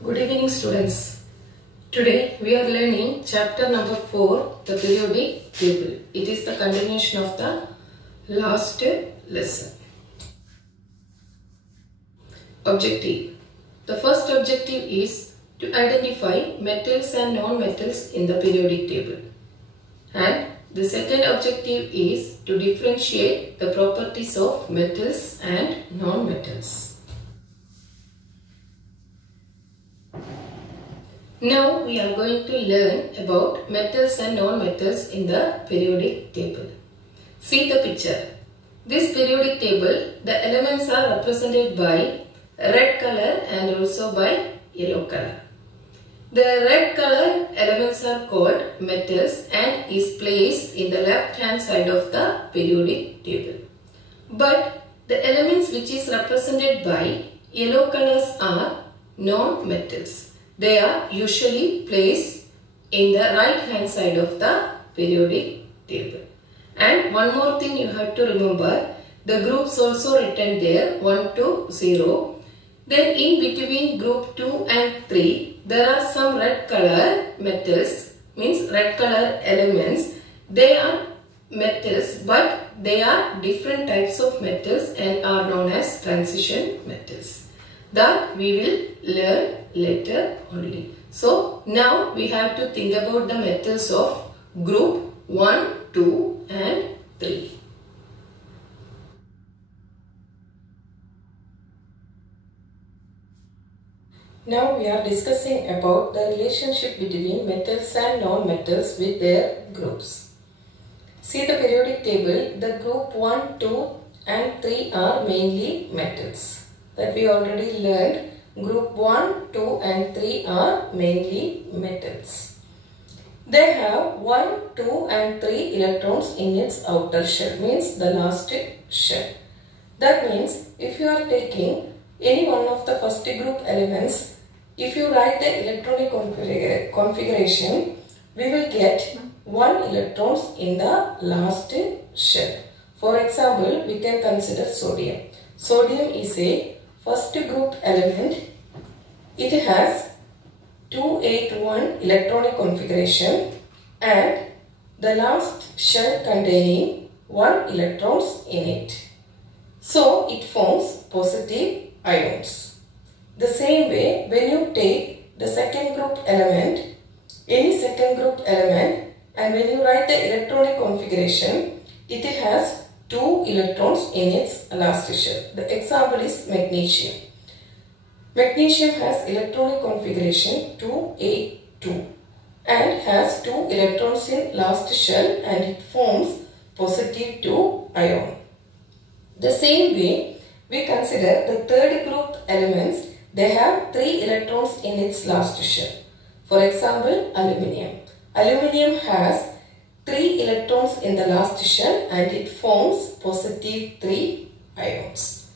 Good evening students. Today we are learning chapter number 4, the periodic table. It is the continuation of the last lesson. Objective. The first objective is to identify metals and non-metals in the periodic table. And the second objective is to differentiate the properties of metals and non-metals. Now we are going to learn about metals and non-metals in the periodic table. See the picture. This periodic table, the elements are represented by red color and also by yellow color. The red color elements are called metals and is placed in the left hand side of the periodic table. But the elements which is represented by yellow colors are non-metals. They are usually placed in the right hand side of the periodic table. And one more thing you have to remember, the groups also written there 1 to 0. Then in between group 2 and 3, there are some red color metals, means red color elements. They are metals, but they are different types of metals and are known as transition metals. That we will learn later only. So now we have to think about the metals of group 1, 2 and 3. Now we are discussing about the relationship between metals and non-metals with their groups. See the periodic table, the group 1, 2 and 3 are mainly metals. That we already learned. Group 1, 2 and 3 are mainly metals. They have 1, 2 and 3 electrons in its outer shell, means the last shell. That means if you are taking any one of the first group elements, if you write the electronic configuration, we will get 1 electrons in the last shell. For example, we can consider sodium. Sodium is a first group element. It has 281 electronic configuration and the last shell containing 1 electrons in it. So it forms positive ions. The same way, when you take the second group element, any second group element, and when you write the electronic configuration, it has 2 electrons in its last shell. The example is magnesium. Magnesium has electronic configuration 282 and has 2 electrons in last shell and it forms positive 2 ion. The same way, we consider the third group elements. They have 3 electrons in its last shell. For example, aluminium. Aluminium has 3 electrons in the last shell and it forms positive 3 ions.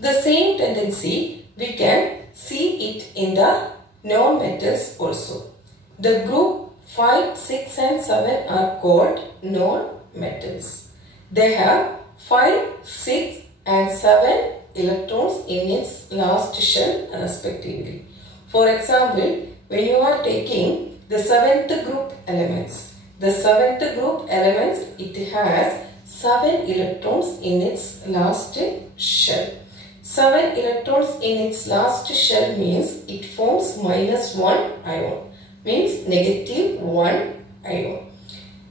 The same tendency we can see it in the non-metals also. The group 5, 6 and 7 are called non-metals. They have 5, 6 and 7 electrons in its last shell respectively. For example, when you are taking the 7th group elements, the 7th group elements, it has 7 electrons in its last shell. 7 electrons in its last shell means it forms -1 ion, means negative 1 ion.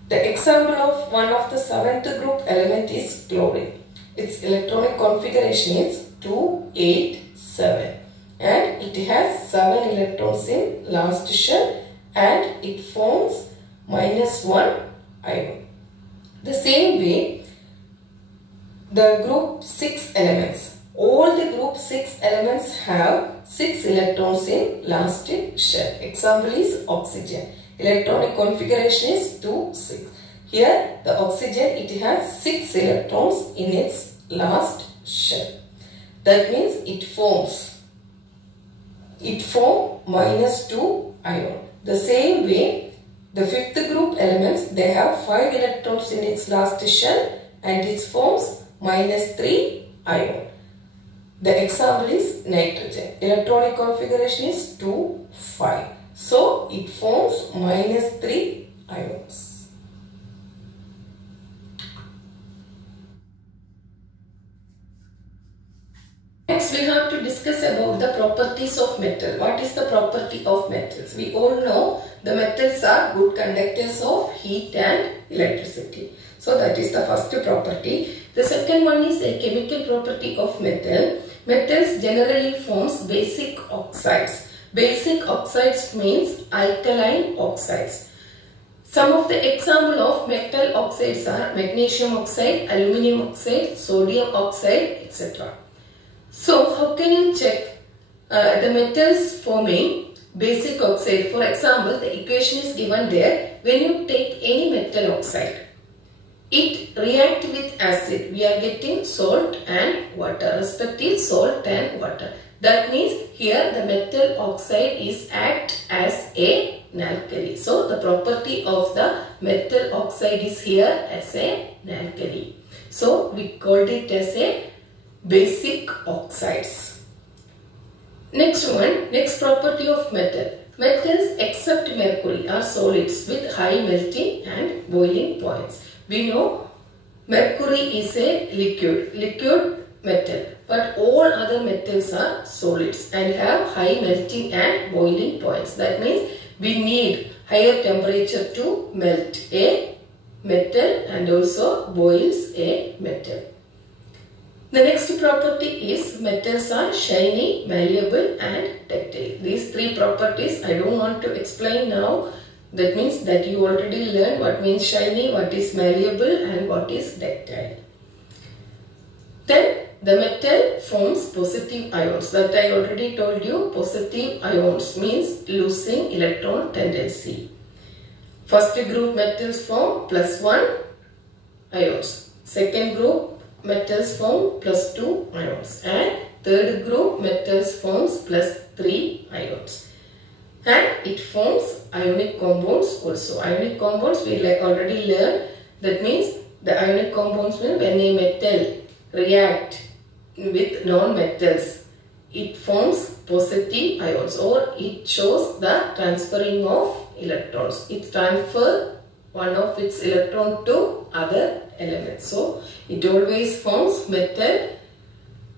The example of one of the 7th group element is chlorine. Its electronic configuration is 287 and it has 7 electrons in last shell and it forms -1 ion. The same way, the group 6 elements. All the group 6 elements have 6 electrons in last shell. Example is oxygen. Electronic configuration is 2, 6. Here the oxygen, it has 6 electrons in its last shell. That means it forms -2 ion. The same way, the 5th group elements, they have 5 electrons in its last shell and it forms -3 ion. The example is nitrogen. Electronic configuration is 2, 5. So it forms -3 ions. Next we have to discuss about the properties of metal. What is the property of metals? We all know the metals are good conductors of heat and electricity. So that is the first property. The second one is a chemical property of metal. Metals generally forms basic oxides. Basic oxides means alkaline oxides. Some of the example of metal oxides are magnesium oxide, aluminum oxide, sodium oxide, etc. So how can you check the metals forming basic oxide? For example, the equation is given there. When you take any metal oxide, it reacts with acid. We are getting salt and water, respective salt and water. That means here the metal oxide is act as an alkali. So the property of the metal oxide is here as an alkali. So we called it as a basic oxides. Next property of metal. Metals except mercury are solids with high melting and boiling points. We know mercury is a liquid metal, but all other metals are solids and have high melting and boiling points. That means we need higher temperature to melt a metal and also boils a metal. The next property is metals are shiny, malleable and ductile. These three properties I don't want to explain now. That means that you already learned what means shiny, what is malleable and what is ductile. Then the metal forms positive ions. That I already told you. Positive ions means losing electron tendency. First group metals form +1 ions. Second group metals form +2 ions. And third group metals forms +3 ions. And it forms ionic compounds also. Ionic compounds we already learned. That means the ionic compounds mean when a metal react with non-metals, it forms positive ions or it shows the transferring of electrons. It transfers one of its electron to other elements. So it always forms metal.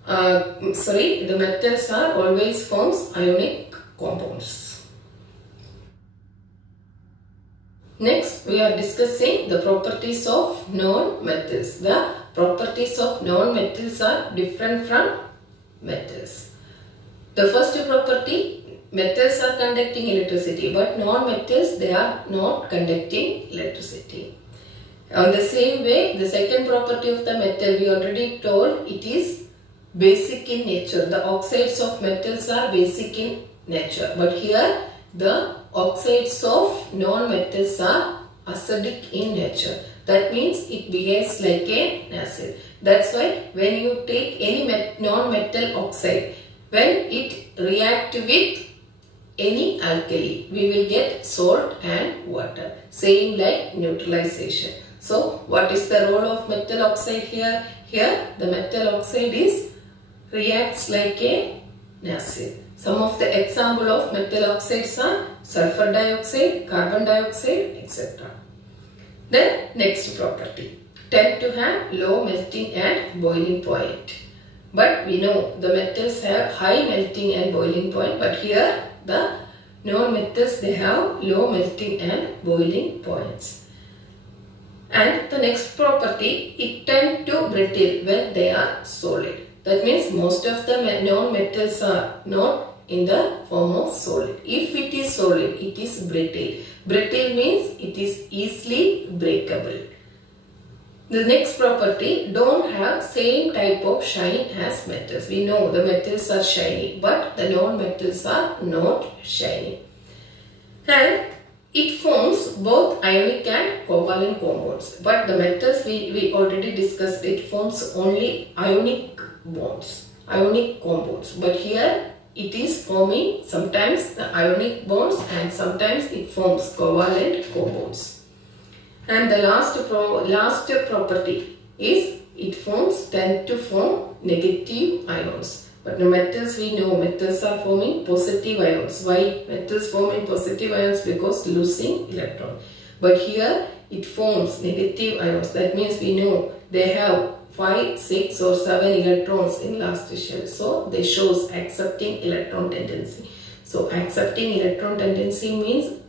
The metals are always forms ionic compounds. Next, we are discussing the properties of non-metals. The properties of non-metals are different from metals. The first property, metals are conducting electricity, but non-metals, they are not conducting electricity. On the same way, the second property of the metal, we already told it is basic in nature. The oxides of metals are basic in nature, but here the oxides of non-metals are acidic in nature. That means it behaves like an acid. That's why when you take any non-metal oxide, when it reacts with any alkali, we will get salt and water. Same like neutralization. So what is the role of metal oxide here? Here the metal oxide reacts like an acid. Some of the example of metal oxides are sulfur dioxide, carbon dioxide, etc. Then next property, tend to have low melting and boiling point. But we know the metals have high melting and boiling point, but here the non-metals, they have low melting and boiling points. And the next property, it tend to brittle when they are solid. That means most of the non-metals are not in the form of solid. If it is solid, it is brittle. Brittle means it is easily breakable. The next property, don't have same type of shine as metals. We know the metals are shiny, but the non-metals are not shiny. And it forms both ionic and covalent compounds. But the metals we already discussed, it forms only ionic bonds, ionic compounds. But here it is forming sometimes the ionic bonds and sometimes it forms covalent compounds. And the last property is it tend to form negative ions. But the metals, we know metals are forming positive ions. Why metals forming positive ions? Because losing electron. But here it forms negative ions. That means we know they have 5, 6 or 7 electrons in last shell. So they shows accepting electron tendency. So accepting electron tendency means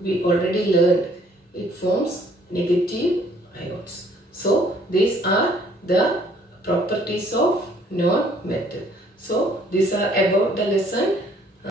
we already learned it forms negative ions. So these are the properties of non-metal. So these are about the lesson.